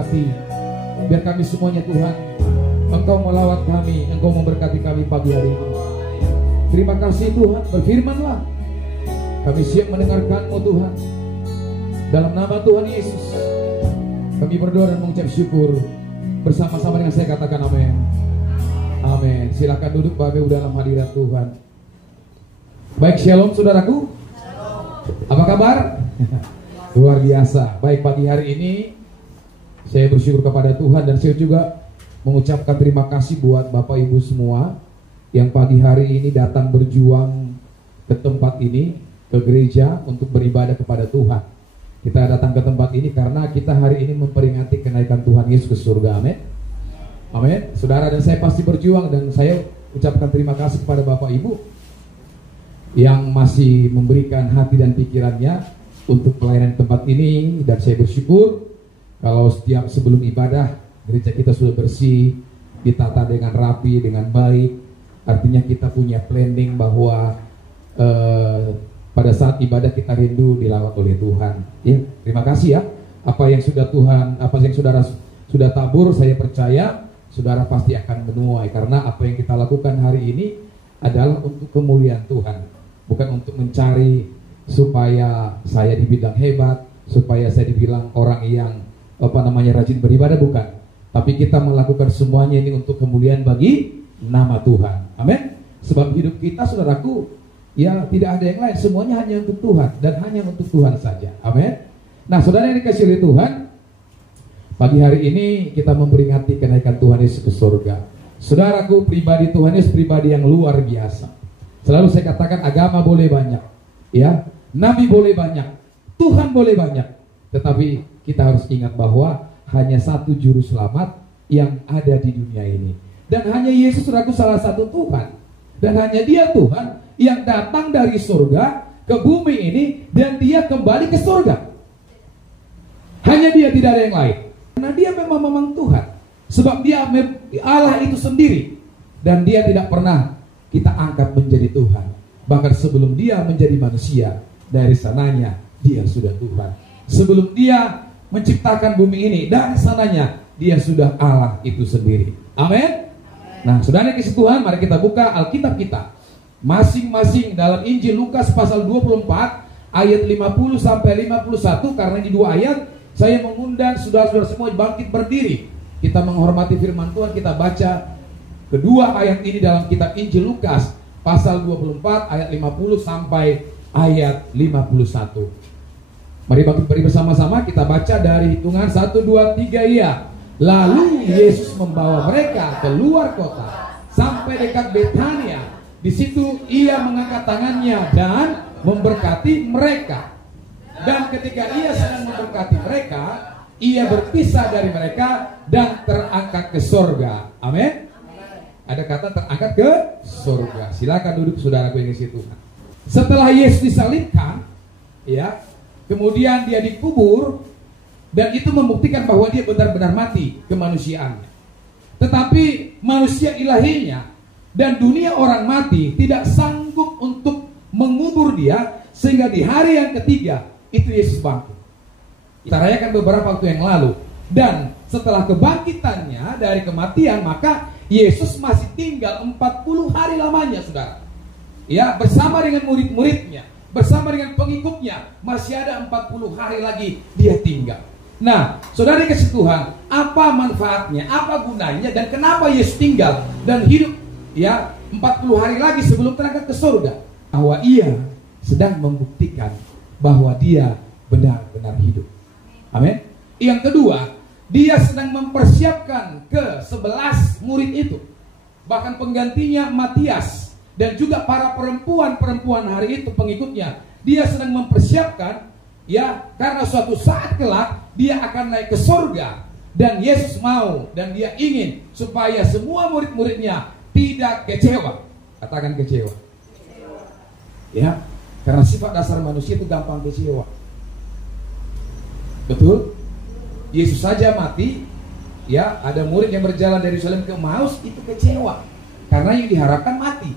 memberkati. Biar kami semuanya Tuhan, Engkau melawat kami, Engkau memberkati kami pagi hari ini. Terima kasih Tuhan, berfirman-Lah. Kami siap mendengarkan-Mu Tuhan. Dalam nama Tuhan Yesus kami berdoa dan mengucap syukur. Bersama-sama dengan saya katakan amin. Amin. Silakan duduk Bapak Ibu dalam hadirat Tuhan. Baik, shalom saudaraku. Apa kabar? Luar biasa. Baik, pagi hari ini saya bersyukur kepada Tuhan, dan saya juga mengucapkan terima kasih buat Bapak Ibu semua yang pagi hari ini datang berjuang ke tempat ini, ke gereja untuk beribadah kepada Tuhan. Kita datang ke tempat ini karena kita hari ini memperingati kenaikan Tuhan Yesus ke surga. Amin. Amin. Saudara dan saya pasti berjuang, dan saya ucapkan terima kasih kepada Bapak Ibu yang masih memberikan hati dan pikirannya untuk pelayanan tempat ini. Dan saya bersyukur kalau setiap sebelum ibadah gereja kita sudah bersih, ditata dengan rapi, dengan baik. Artinya kita punya planning bahwa pada saat ibadah kita rindu dilawat oleh Tuhan. Ya, terima kasih ya. Apa yang sudah Tuhan, apa yang saudara sudah tabur, saya percaya saudara pasti akan menuai, karena apa yang kita lakukan hari ini adalah untuk kemuliaan Tuhan, bukan untuk mencari supaya saya dibilang hebat, supaya saya dibilang orang yang rajin beribadah, bukan. Tapi kita melakukan semuanya ini untuk kemuliaan bagi nama Tuhan. Amin. Sebab hidup kita, saudaraku, ya tidak ada yang lain, semuanya hanya untuk Tuhan dan hanya untuk Tuhan saja. Amin. Nah, saudara yang dikasihi oleh Tuhan, pagi hari ini kita memperingati kenaikan Tuhan Yesus ke surga. Saudaraku, pribadi Tuhan Yesus pribadi yang luar biasa. Selalu saya katakan, agama boleh banyak, ya, nabi boleh banyak, Tuhan boleh banyak, tetapi kita harus ingat bahwa hanya satu juru selamat yang ada di dunia ini, dan hanya Yesus, saudaraku, salah satu Tuhan, dan hanya Dia Tuhan yang datang dari surga ke bumi ini, dan Dia kembali ke surga. Hanya Dia, tidak ada yang lain. Karena Dia memang Tuhan. Sebab Dia Allah itu sendiri, dan Dia tidak pernah kita angkat menjadi Tuhan. Bahkan sebelum Dia menjadi manusia, dari sananya Dia sudah Tuhan. Sebelum Dia menciptakan bumi ini, dari sananya Dia sudah Allah itu sendiri. Amin. Nah, saudara kasih Tuhan, mari kita buka Alkitab kita masing-masing dalam Injil Lukas pasal 24 ayat 50 sampai 51. Karena di dua ayat saya mengundang saudara-saudara semua bangkit berdiri. Kita menghormati firman Tuhan, kita baca kedua ayat ini dalam kitab Injil Lukas pasal 24 ayat 50 sampai ayat 51. Mari bangkit berdiri bersama-sama, kita baca dari hitungan 1, 2, 3 ya. Lalu Yesus membawa mereka keluar kota sampai dekat Betania. Di situ Ia mengangkat tangannya dan memberkati mereka. Dan ketika Ia sedang memberkati mereka, Ia berpisah dari mereka dan terangkat ke surga. Amin. Ada kata terangkat ke surga. Silakan duduk saudaraku yang di situ. Setelah Yesus disalibkan, ya, kemudian Dia dikubur, dan itu membuktikan bahwa Dia benar-benar mati kemanusiaannya. Tetapi manusia ilahinya dan dunia orang mati tidak sanggup untuk mengubur Dia, sehingga di hari yang ketiga itu Yesus bangkit. Kita rayakan beberapa waktu yang lalu. Dan setelah kebangkitannya dari kematian, maka Yesus masih tinggal 40 hari lamanya, saudara. Ya, bersama dengan murid-muridnya, bersama dengan pengikutnya, masih ada 40 hari lagi Dia tinggal. Nah, saudara dikasih Tuhan, apa manfaatnya, apa gunanya, dan kenapa Yesus tinggal dan hidup, ya, 40 hari lagi sebelum terangkat ke surga? Bahwa Ia sedang membuktikan bahwa Dia benar-benar hidup. Amin. Yang kedua, Dia sedang mempersiapkan ke 11 murid itu, bahkan penggantinya Matias, dan juga para perempuan-perempuan hari itu pengikutnya. Dia sedang mempersiapkan, ya, karena suatu saat kelak Dia akan naik ke surga. Dan Yesus mau dan Dia ingin supaya semua murid-muridnya tidak kecewa. Katakan kecewa. Ya, karena sifat dasar manusia itu gampang kecewa. Betul? Yesus saja mati, ya, ada murid yang berjalan dari Yerusalem ke Emmaus itu kecewa karena yang diharapkan mati,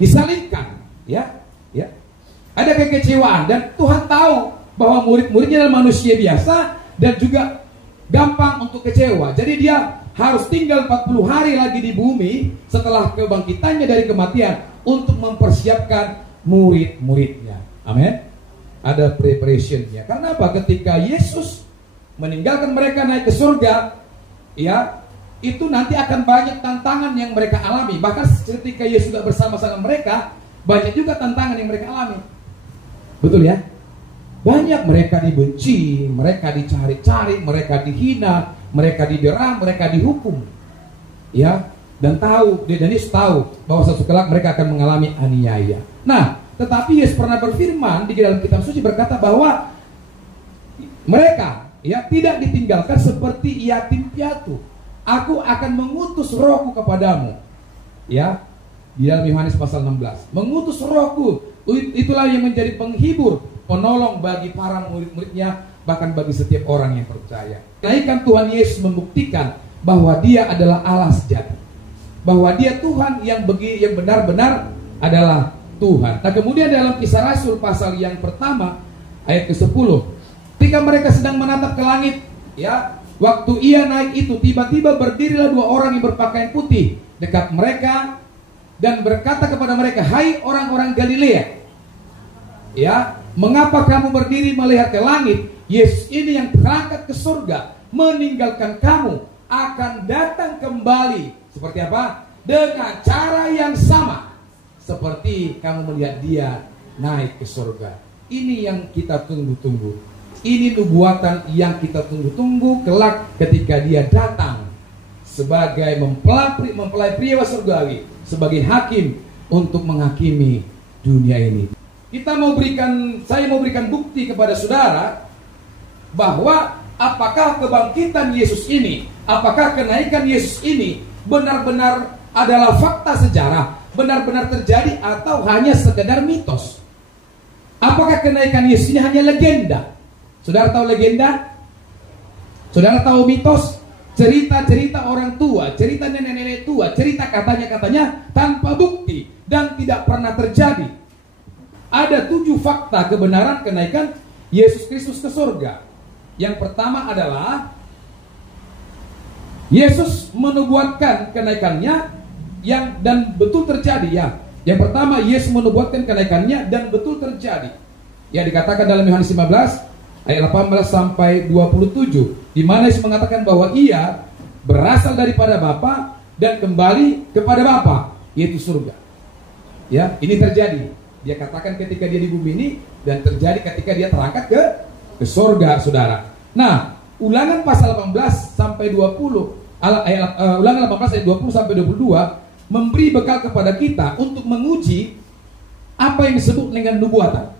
disalibkan, ya. Ada kekecewaan, dan Tuhan tahu bahwa murid-muridnya adalah manusia biasa dan juga gampang untuk kecewa. Jadi dia harus tinggal 40 hari lagi di bumi setelah kebangkitannya dari kematian untuk mempersiapkan murid-muridnya. Amin. Ada preparationnya. Karena apa? Ketika Yesus meninggalkan mereka naik ke surga, ya, itu nanti akan banyak tantangan yang mereka alami. Bahkan ketika Yesus sudah bersama-sama mereka, banyak juga tantangan yang mereka alami. Betul ya? Banyak mereka dibenci, mereka dicari-cari, mereka dihina, mereka didera, mereka dihukum. Ya, dan Yesus tahu bahwa suatu kelak mereka akan mengalami aniaya. Nah, tetapi Yesus pernah berfirman di dalam kitab suci berkata bahwa mereka, ya, tidak ditinggalkan seperti yatim piatu. Aku akan mengutus Rohku kepadamu. Ya, di dalam Yohanes pasal 16. Mengutus Rohku, itulah yang menjadi penghibur, penolong bagi para murid-muridnya, bahkan bagi setiap orang yang percaya. Kenaikan Tuhan Yesus membuktikan bahwa Dia adalah Allah sejati, bahwa Dia Tuhan yang benar-benar adalah Tuhan. Nah, kemudian dalam Kisah Rasul pasal yang pertama ayat ke-10, ketika mereka sedang menatap ke langit, ya, waktu Ia naik itu, tiba-tiba berdirilah 2 orang yang berpakaian putih dekat mereka dan berkata kepada mereka, "Hai orang-orang Galilea, ya, mengapa kamu berdiri melihat ke langit? Yesus ini yang berangkat ke surga meninggalkan kamu akan datang kembali." Seperti apa? Dengan cara yang sama seperti kamu melihat Dia naik ke surga. Ini yang kita tunggu-tunggu. Ini nubuatan yang kita tunggu-tunggu kelak ketika Dia datang sebagai mempelai pria surgawi, sebagai hakim untuk menghakimi dunia ini. Saya mau berikan bukti kepada saudara bahwa apakah kebangkitan Yesus ini, apakah kenaikan Yesus ini benar-benar adalah fakta sejarah, benar-benar terjadi atau hanya sekedar mitos. Apakah kenaikan Yesus ini hanya legenda? Saudara tahu legenda? Saudara tahu mitos? Cerita-cerita orang tua, cerita nenek-nenek tua, cerita katanya-katanya tanpa bukti dan tidak pernah terjadi. Ada 7 fakta kebenaran kenaikan Yesus Kristus ke surga. Yang pertama adalah Yesus menubuatkan kenaikannya dan betul terjadi, ya. Yang pertama, Yesus menubuatkan kenaikannya dan betul terjadi. Ya, dikatakan dalam Yohanes 15 ayat 18 sampai 27, di mana Yesus mengatakan bahwa Ia berasal daripada Bapa dan kembali kepada Bapa, yaitu surga. Ya, ini terjadi. Dia katakan ketika Dia di bumi ini dan terjadi ketika Dia terangkat ke surga, saudara. Nah, Ulangan pasal 18 sampai 20, Ulangan 18 ayat 20 sampai 22 memberi bekal kepada kita untuk menguji apa yang disebut dengan nubuatan.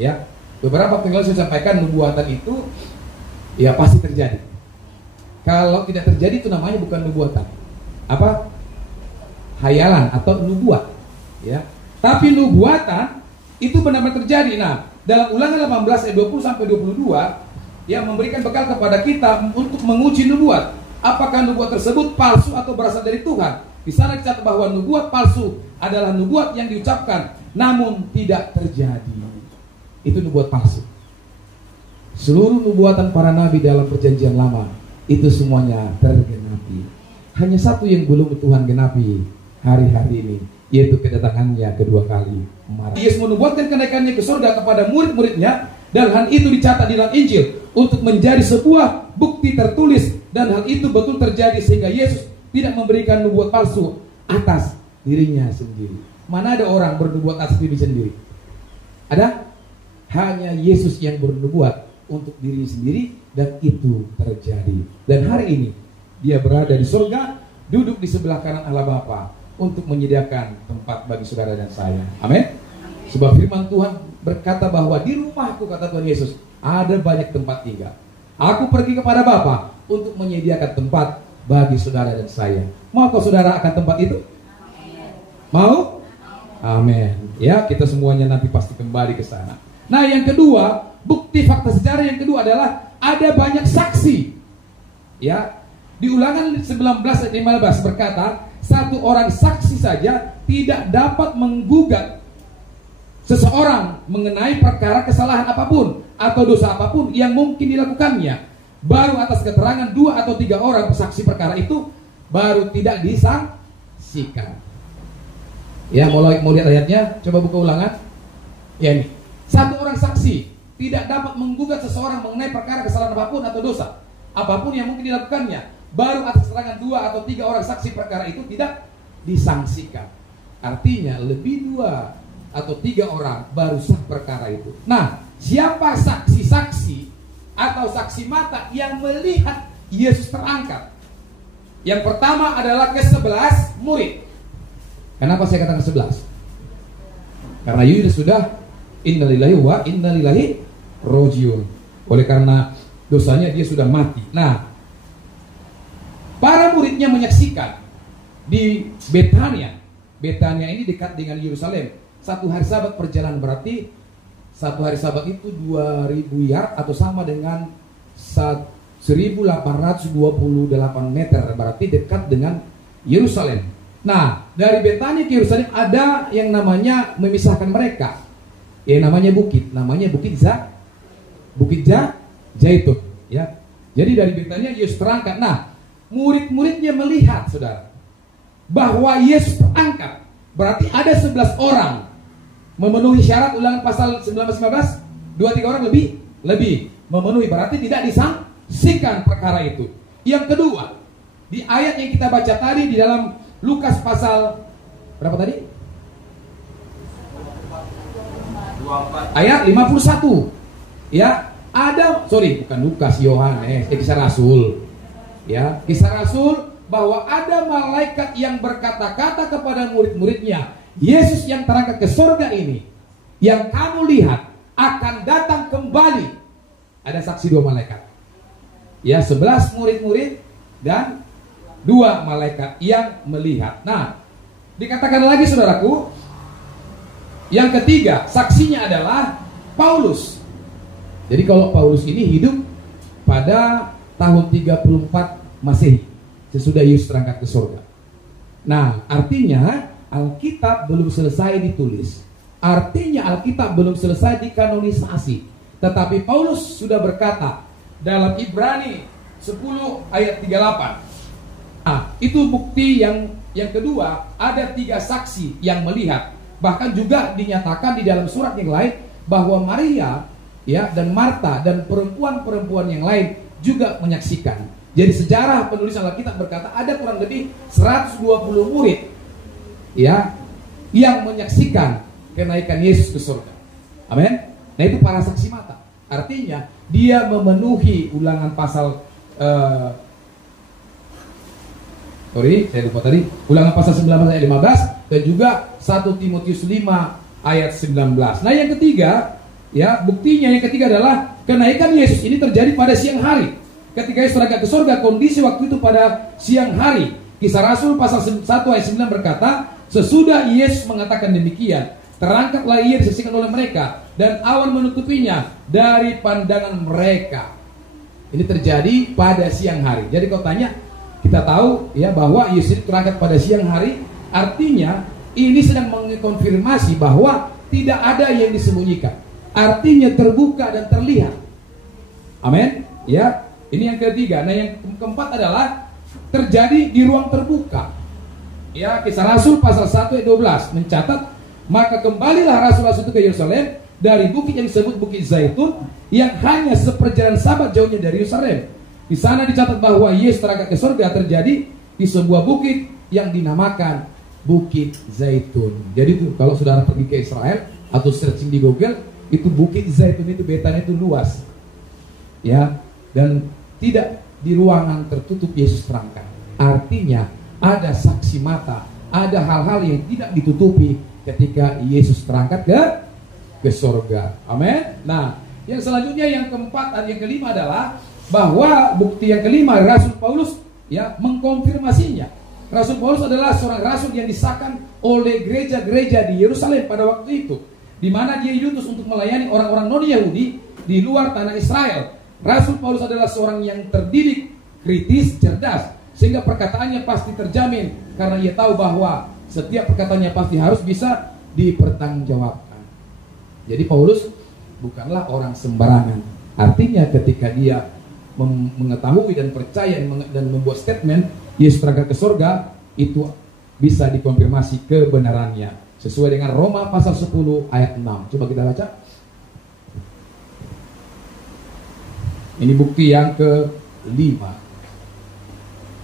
Ya, beberapa waktu lalu saya sampaikan nubuatan itu ya pasti terjadi. Kalau tidak terjadi itu namanya bukan nubuatan. Apa? Hayalan atau nubuat. Ya. Tapi nubuatan itu benar-benar terjadi. Nah, dalam Ulangan 18 ayat 20 sampai 22 yang memberikan bekal kepada kita untuk menguji nubuat. Apakah nubuat tersebut palsu atau berasal dari Tuhan? Di sana dicatat bahwa nubuat palsu adalah nubuat yang diucapkan namun tidak terjadi. Itu nubuat palsu. Seluruh nubuatan para nabi dalam perjanjian lama itu semuanya tergenapi. Hanya satu yang belum Tuhan genapi hari-hari ini, yaitu kedatangannya kedua kali. Yesus menubuatkan kenaikannya ke surga kepada murid-muridnya, dan hal itu dicatat di dalam Injil untuk menjadi sebuah bukti tertulis, dan hal itu betul terjadi sehingga Yesus tidak memberikan nubuat palsu atas dirinya sendiri. Mana ada orang bernubuat atas diri sendiri? Ada? Hanya Yesus yang bernubuat untuk diri sendiri, dan itu terjadi. Dan hari ini Dia berada di surga, duduk di sebelah kanan Allah Bapa untuk menyediakan tempat bagi saudara dan saya. Amin. Sebab firman Tuhan berkata bahwa di rumahku, kata Tuhan Yesus, ada banyak tempat tinggal. Aku pergi kepada Bapa untuk menyediakan tempat bagi saudara dan saya. Maukah saudara akan tempat itu? Mau? Amin. Ya, kita semuanya nanti pasti kembali ke sana. Nah, yang kedua, bukti fakta sejarah yang kedua adalah ada banyak saksi. Ya, di Ulangan 19 ayat 15 berkata, satu orang saksi saja tidak dapat menggugat seseorang mengenai perkara kesalahan apapun atau dosa apapun yang mungkin dilakukannya. baru atas keterangan 2 atau 3 orang saksi perkara itu baru tidak disangsikan. Ya, mau lihat ayatnya? Coba buka Ulangan. Ya, ini 1 orang saksi tidak dapat menggugat seseorang mengenai perkara kesalahan apapun atau dosa apapun yang mungkin dilakukannya, baru atas keterangan 2 atau 3 orang saksi perkara itu tidak disangsikan. Artinya lebih 2 atau 3 orang baru sah perkara itu. Nah, siapa saksi-saksi atau saksi mata yang melihat Yesus terangkat? Yang pertama adalah ke-11 murid. Kenapa saya katakan 11? Karena Yudas sudah innalillahi wa innalillahi rojiun. Oleh karena dosanya dia sudah mati. Nah, para muridnya menyaksikan di Betania. Betania ini dekat dengan Yerusalem. 1 hari Sabat perjalanan, berarti 1 hari Sabat itu 2000 yard atau sama dengan 1828 meter, berarti dekat dengan Yerusalem. Nah, dari Betania ke Yerusalem ada yang namanya memisahkan mereka. Ya, namanya bukit Zaitun, ya. Jadi dari Betania Yesus terangkat. Nah, murid-muridnya melihat, Saudara, bahwa Yesus terangkat. Berarti ada 11 orang memenuhi syarat Ulangan pasal 19-15, 2-3 orang lebih memenuhi, berarti tidak disangsikan perkara itu. Yang kedua, di ayat yang kita baca tadi di dalam Lukas pasal berapa tadi? 24. Ayat 51. Ya, bukan Lukas, Yohanes, Kisah Rasul. Ya, Kisah Rasul bahwa ada malaikat yang berkata-kata kepada murid-muridnya, Yesus yang terangkat ke surga ini, yang kamu lihat akan datang kembali. Ada saksi 2 malaikat. Ya, 11 murid-murid dan 2 malaikat yang melihat. Nah, dikatakan lagi, saudaraku, yang ketiga saksinya adalah Paulus. Jadi kalau Paulus ini hidup pada tahun 34 Masehi, sesudah Yesus terangkat ke surga. Nah, artinya Alkitab belum selesai ditulis. Artinya Alkitab belum selesai dikanonisasi. Tetapi Paulus sudah berkata dalam Ibrani 10 ayat 38. Nah, itu bukti yang kedua, ada 3 saksi yang melihat. Bahkan juga dinyatakan di dalam surat yang lain bahwa Maria, ya, dan Marta dan perempuan-perempuan yang lain juga menyaksikan. Jadi sejarah penulisan Alkitab berkata ada kurang lebih 120 murid, ya, yang menyaksikan kenaikan Yesus ke surga. Amin. Nah, itu para saksi mata. Artinya dia memenuhi Ulangan pasal Ulangan pasal 19 ayat 15 dan juga 1 Timotius 5 ayat 19. Nah, yang ketiga, ya, buktinya yang ketiga adalah kenaikan Yesus ini terjadi pada siang hari. Ketika Yesus terangkat ke surga, kondisi waktu itu pada siang hari. Kisah Rasul pasal 1 ayat 9 berkata, sesudah Yesus mengatakan demikian, terangkatlah ia disaksikan oleh mereka, dan awan menutupinya dari pandangan mereka. Ini terjadi pada siang hari. Jadi kalau tanya, kita tahu, ya, bahwa Yesus terangkat pada siang hari, artinya ini sedang mengkonfirmasi bahwa tidak ada yang disembunyikan. Artinya terbuka dan terlihat. Amin. Ya, ini yang ketiga. Nah, yang keempat adalah terjadi di ruang terbuka. Ya, Kisah Rasul pasal 1 ayat 12 mencatat, maka kembalilah rasul-rasul itu ke Yerusalem dari bukit yang disebut Bukit Zaitun, yang hanya seperjalanan sabat jauhnya dari Yerusalem. Di sana dicatat bahwa Yesus terangkat ke surga terjadi di sebuah bukit yang dinamakan Bukit Zaitun. Jadi itu kalau saudara pergi ke Israel atau searching di Google, itu Bukit Zaitun itu Betania itu luas, ya, dan tidak di ruangan tertutup Yesus terangkat. Artinya ada saksi mata, ada hal-hal yang tidak ditutupi ketika Yesus terangkat ke surga. Amin. Nah, yang selanjutnya, yang keempat dan yang kelima adalah bahwa bukti yang kelima, Rasul Paulus, ya, mengkonfirmasinya. Rasul Paulus adalah seorang rasul yang disahkan oleh gereja-gereja di Yerusalem pada waktu itu, di mana dia diutus untuk melayani orang-orang non-Yahudi di luar tanah Israel. Rasul Paulus adalah seorang yang terdidik, kritis, cerdas, sehingga perkataannya pasti terjamin karena ia tahu bahwa setiap perkataannya pasti harus bisa dipertanggungjawabkan. Jadi Paulus bukanlah orang sembarangan. Artinya ketika dia mengetahui dan percaya dan membuat statement Yesus terangkat ke surga, itu bisa dikonfirmasi kebenarannya sesuai dengan Roma pasal 10 ayat 6. Coba kita baca. Ini bukti yang kelima.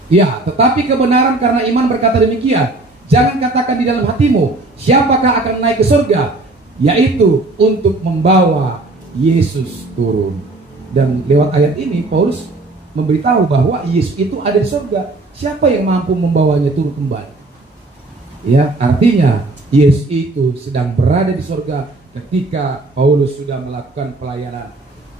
Ya, tetapi kebenaran karena iman berkata demikian. Jangan katakan di dalam hatimu, siapakah akan naik ke surga? Yaitu untuk membawa Yesus turun. Dan lewat ayat ini Paulus memberitahu bahwa Yesus itu ada di surga. Siapa yang mampu membawanya turun kembali? Ya, artinya Yesus itu sedang berada di surga ketika Paulus sudah melakukan pelayanan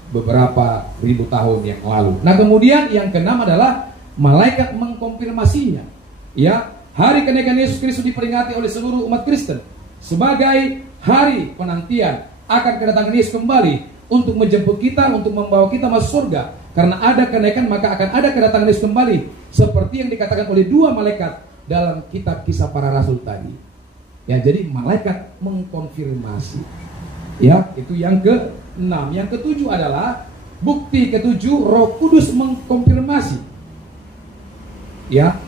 beberapa ribu tahun yang lalu. Nah, kemudian yang keenam adalah malaikat mengkonfirmasinya. Ya, hari kenaikan Yesus Kristus diperingati oleh seluruh umat Kristen sebagai hari penantian akan kedatangan Yesus kembali untuk menjemput kita, untuk membawa kita masuk surga. Karena ada kenaikan, maka akan ada kedatangan Yesus kembali, seperti yang dikatakan oleh dua malaikat dalam kitab Kisah Para Rasul tadi. Ya, jadi malaikat mengkonfirmasi. Ya, itu yang ke-6. Yang ke-7 adalah bukti ke-7, Roh Kudus mengkonfirmasi. Ya,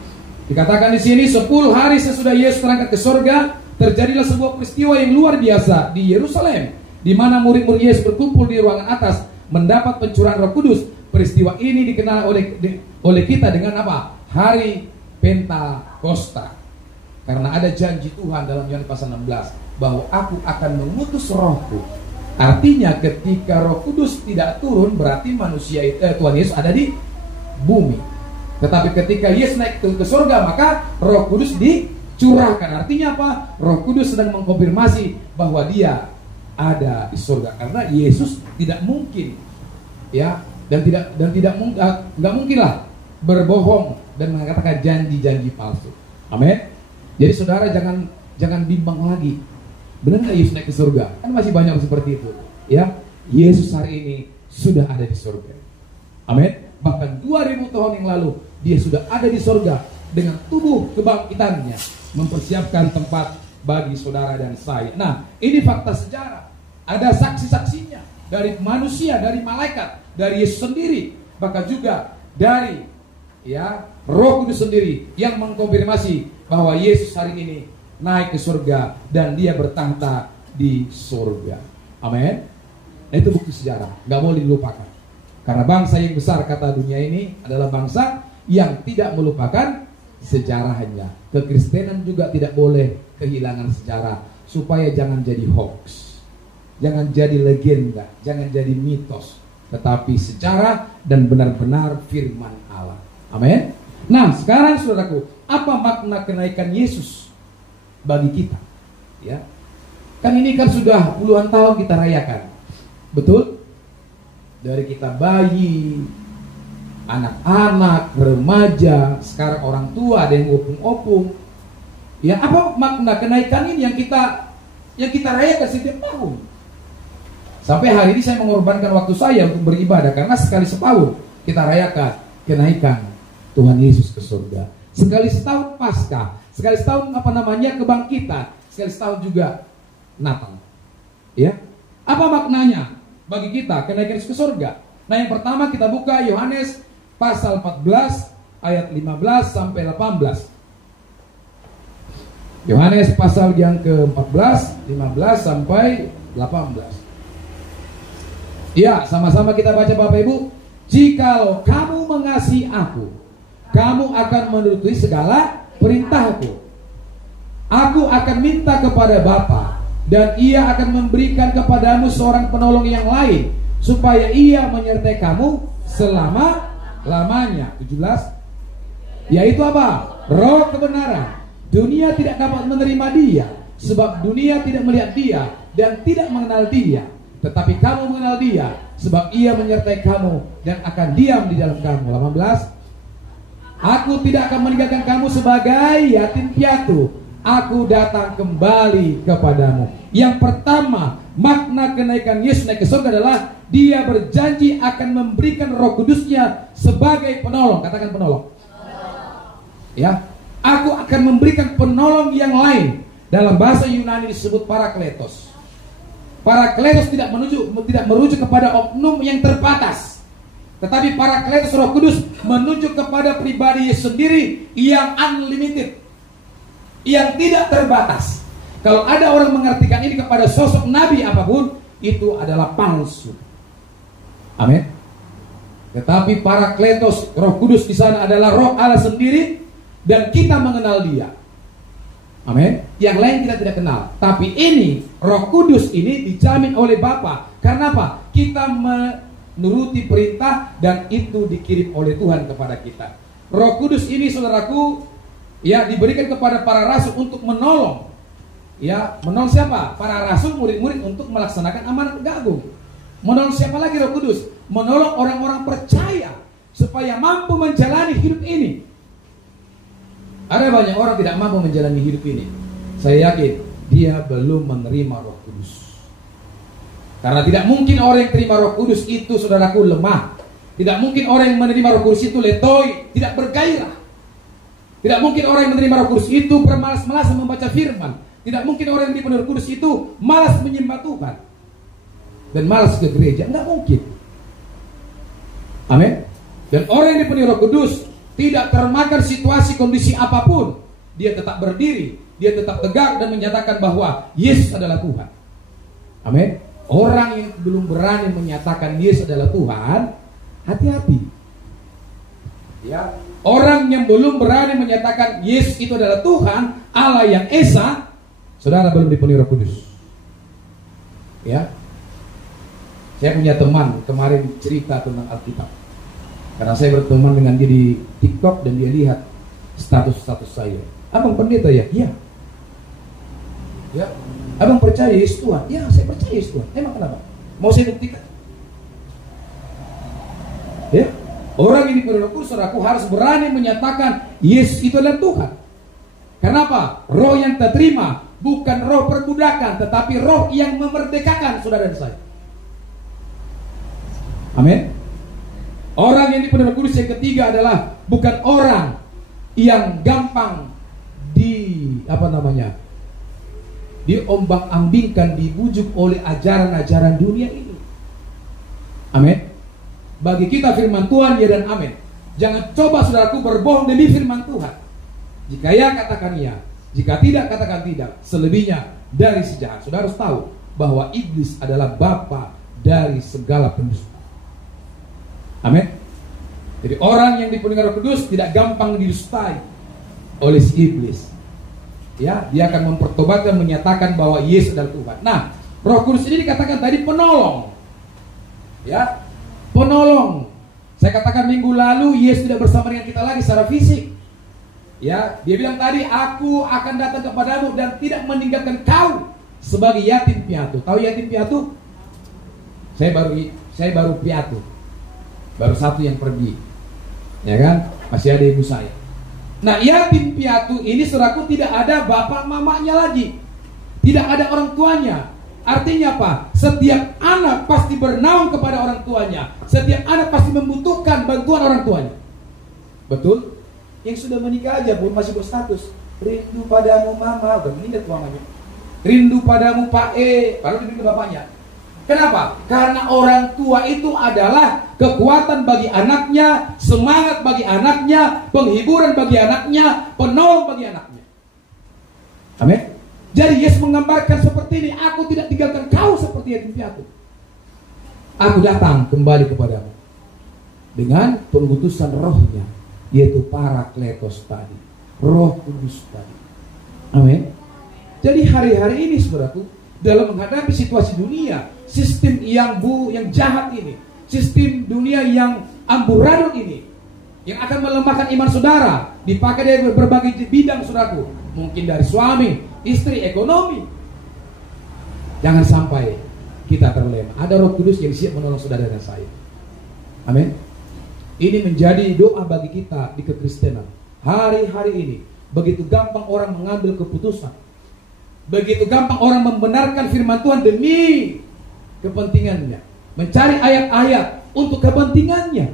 dikatakan di sini 10 hari sesudah Yesus terangkat ke surga, terjadilah sebuah peristiwa yang luar biasa di Yerusalem, di mana murid-murid Yesus berkumpul di ruangan atas mendapat pencurahan Roh Kudus. Peristiwa ini dikenal oleh kita dengan apa? Hari Pentakosta. Karena ada janji Tuhan dalam Yohanes pasal 16 bahwa aku akan mengutus Rohku. Artinya ketika Roh Kudus tidak turun, berarti manusia Tuhan Yesus ada di bumi. Tetapi ketika Yesus naik ke surga, maka Roh Kudus dicurahkan. Artinya apa? Roh Kudus sedang mengkonfirmasi bahwa Dia ada di surga. Karena Yesus tidak mungkin, ya, dan tidak mungkinlah berbohong dan mengatakan janji-janji palsu. Amin. Jadi saudara jangan bimbang lagi. Benar nggak Yesus naik ke surga? Kan masih banyak seperti itu. Ya, Yesus hari ini sudah ada di surga. Amin. Bahkan 2000 tahun yang lalu Dia sudah ada di surga dengan tubuh kebangkitannya, mempersiapkan tempat bagi saudara dan saya. Nah, ini fakta sejarah. Ada saksi-saksinya dari manusia, dari malaikat, dari Yesus sendiri, bahkan juga dari Roh Kudus sendiri yang mengkonfirmasi bahwa Yesus hari ini naik ke surga dan Dia bertahta di surga. Amin. Itu bukti sejarah, nggak boleh dilupakan. Karena bangsa yang besar kata dunia ini adalah bangsa yang tidak melupakan sejarahnya. Kekristenan juga tidak boleh kehilangan sejarah, supaya jangan jadi hoax, jangan jadi legenda, jangan jadi mitos, tetapi sejarah dan benar-benar firman Allah. Amin. Nah, sekarang saudaraku, apa makna kenaikan Yesus bagi kita? Ya, kan ini kan sudah puluhan tahun kita rayakan, betul? Dari kita bayi, anak-anak, remaja, sekarang orang tua, ada yang opung-opung. Ya, apa makna kenaikan ini yang kita rayakan setiap tahun? Sampai hari ini saya mengorbankan waktu saya untuk beribadah, karena sekali setahun kita rayakan kenaikan Tuhan Yesus ke surga. Sekali setahun Paskah, sekali setahun kebangkitan, sekali setahun juga Natal. Ya, apa maknanya bagi kita kenaikan Yesus ke surga? Nah, yang pertama kita buka Yohanes pasal 14 ayat 15 sampai 18. Yohanes pasal yang ke-14, 15 sampai 18. Ya, sama-sama kita baca Bapak Ibu. Jikalau kamu mengasihi aku, kamu akan menuruti segala perintahku. Aku akan minta kepada Bapa, dan Ia akan memberikan kepadamu seorang penolong yang lain, supaya Ia menyertai kamu selama-lamanya. 17. Yaitu apa? Roh kebenaran. Dunia tidak dapat menerima Dia, sebab dunia tidak melihat Dia dan tidak mengenal Dia. Tetapi kamu mengenal Dia, sebab Ia menyertai kamu dan akan diam di dalam kamu. 18. Aku tidak akan meninggalkan kamu sebagai yatim piatu. Aku datang kembali kepadamu. Yang pertama, makna kenaikan Yesus naik ke surga adalah Dia berjanji akan memberikan Roh Kudusnya sebagai penolong. Katakan penolong. Ya, aku akan memberikan penolong yang lain. Dalam bahasa Yunani disebut parakletos. Parakletos tidak merujuk kepada oknum yang terbatas, Tetapi Parakletos Roh Kudus menunjuk kepada pribadi sendiri yang unlimited, yang tidak terbatas. Kalau ada orang mengartikan ini kepada sosok nabi apapun, itu adalah palsu. Amin. Tetapi Parakletos Roh Kudus di sana adalah Roh Allah sendiri, dan kita mengenal Dia. Amin. Yang lain kita tidak kenal. Tapi ini Roh Kudus ini dijamin oleh Bapa. Karena apa? Kita menuruti perintah dan itu dikirim oleh Tuhan kepada kita. Roh Kudus ini, saudaraku, ya, diberikan kepada para rasul untuk menolong. Ya, menolong siapa? Para rasul, murid-murid untuk melaksanakan amanat agung. Menolong siapa lagi Roh Kudus? Menolong orang-orang percaya supaya mampu menjalani hidup ini. Ada banyak orang tidak mampu menjalani hidup ini. Saya yakin dia belum menerima Roh Kudus. Karena tidak mungkin orang yang terima Roh Kudus itu, saudaraku, lemah. Tidak mungkin orang yang menerima Roh Kudus itu letoi, tidak bergairah. Tidak mungkin orang yang menerima Roh Kudus itu bermalas-malasan membaca firman. Tidak mungkin orang yang dipenuhi Roh Kudus itu malas menyembah Tuhan dan malas ke gereja. Tidak mungkin. Amin. Dan orang yang dipenuhi Roh Kudus tidak termakan situasi kondisi apapun, dia tetap berdiri, dia tetap tegak dan menyatakan bahwa Yesus adalah Tuhan. Amin. Orang yang belum berani menyatakan Yesus adalah Tuhan, hati-hati. Ya, orang yang belum berani menyatakan Yesus itu adalah Tuhan, Allah yang Esa, saudara belum dipenuhi Roh Kudus. Ya, saya punya teman kemarin cerita tentang Alkitab. Karena saya berteman dengan dia di TikTok dan dia lihat status-status saya. Abang pendeta ya? Iya. Ya. Abang percaya Yesus Tuhan? Ya, saya percaya Yesus Tuhan. Emang kenapa? Mau saya buktikan? Ya. Orang ini perlu aku harus berani menyatakan Yesus itu adalah Tuhan. Kenapa? Roh yang terima bukan roh perbudakan, tetapi roh yang memerdekakan saudara dan saya. Amin. Orang yang dipenuhi Roh Kudus yang ketiga adalah bukan orang yang gampang diombang-ambingkan, dibujuk oleh ajaran-ajaran dunia ini. Amin. Bagi kita firman Tuhan ya dan amin. Jangan coba saudaraku berbohong demi firman Tuhan. Jika ya katakan ya, jika tidak katakan tidak. Selebihnya dari sejarah. Saudara harus tahu bahwa iblis adalah bapa dari segala pendusta. Amin. Jadi orang yang dipenuhi Roh Kudus tidak gampang didustai oleh si iblis. Ya, dia akan mempertobatkan, menyatakan bahwa Yesus adalah Tuhan. Nah, Roh Kudus ini dikatakan tadi penolong. Ya, penolong. Saya katakan minggu lalu Yesus tidak bersama dengan kita lagi secara fisik. Ya, dia bilang tadi, aku akan datang kepadamu dan tidak meninggalkan kau sebagai yatim piatu. Tahu yatim piatu? Saya baru piatu. Baru satu yang pergi, ya kan? Masih ada ibu saya. Nah, yatim piatu ini saudaraku tidak ada bapak mamanya lagi, tidak ada orang tuanya. Artinya apa? Setiap anak pasti bernaung kepada orang tuanya. Setiap anak pasti membutuhkan bantuan orang tuanya. Betul? Yang sudah menikah aja pun masih berstatus rindu padamu mama, udah meninggal mamanya. Rindu padamu Pak baru rindu bapaknya. Kenapa? Karena orang tua itu adalah kekuatan bagi anaknya, semangat bagi anaknya, penghiburan bagi anaknya, penolong bagi anaknya. Amin. Jadi Yesus menggambarkan seperti ini, aku tidak tinggalkan kau seperti yatim piatu. Aku datang kembali kepadamu dengan pengutusan rohnya, yaitu Parakletos tadi, Roh Kudus tadi. Amin. Jadi hari-hari ini saudaraku, dalam menghadapi situasi dunia, sistem yang jahat ini, sistem dunia yang amburadul ini, yang akan melemahkan iman saudara, dipakai dari berbagai bidang saudaraku, mungkin dari suami, istri, ekonomi. Jangan sampai kita terlena. Ada Roh Kudus yang siap menolong saudara dan saya. Amin. Ini menjadi doa bagi kita di kekristenan. Hari-hari ini begitu gampang orang mengambil keputusan, begitu gampang orang membenarkan firman Tuhan demi kepentingannya, mencari ayat-ayat untuk kepentingannya.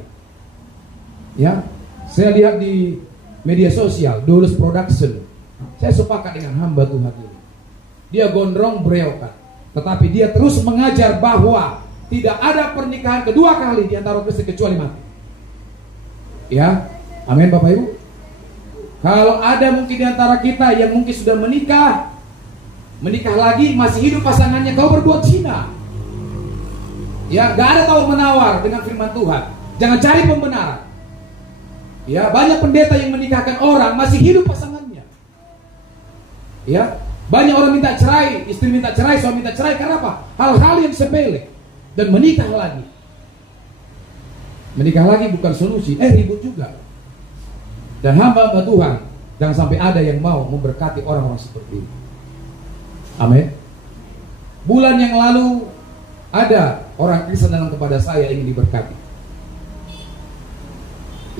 Ya, saya lihat di media sosial, Dulus Production. Saya sepakat dengan hamba Tuhan ini. Dia gondrong bereokan, tetapi dia terus mengajar bahwa tidak ada pernikahan kedua kali di antara Kristen kecuali mati. Ya, amin Bapak Ibu. Kalau ada mungkin di antara kita yang mungkin sudah menikah lagi, masih hidup pasangannya, kau berbuat zina. Ya, gak ada tawar menawar dengan firman Tuhan. Jangan cari pembenaran. Ya, banyak pendeta yang menikahkan orang masih hidup pasangannya. Ya, banyak orang minta cerai, istri minta cerai, suami minta cerai karena apa? Hal-hal yang sepele. Dan menikah lagi. Menikah lagi bukan solusi, ribut juga. Dan hamba-hamba Tuhan, jangan sampai ada yang mau memberkati orang-orang seperti ini. Amin. Bulan yang lalu ada orang Kristen datang kepada saya ingin diberkati,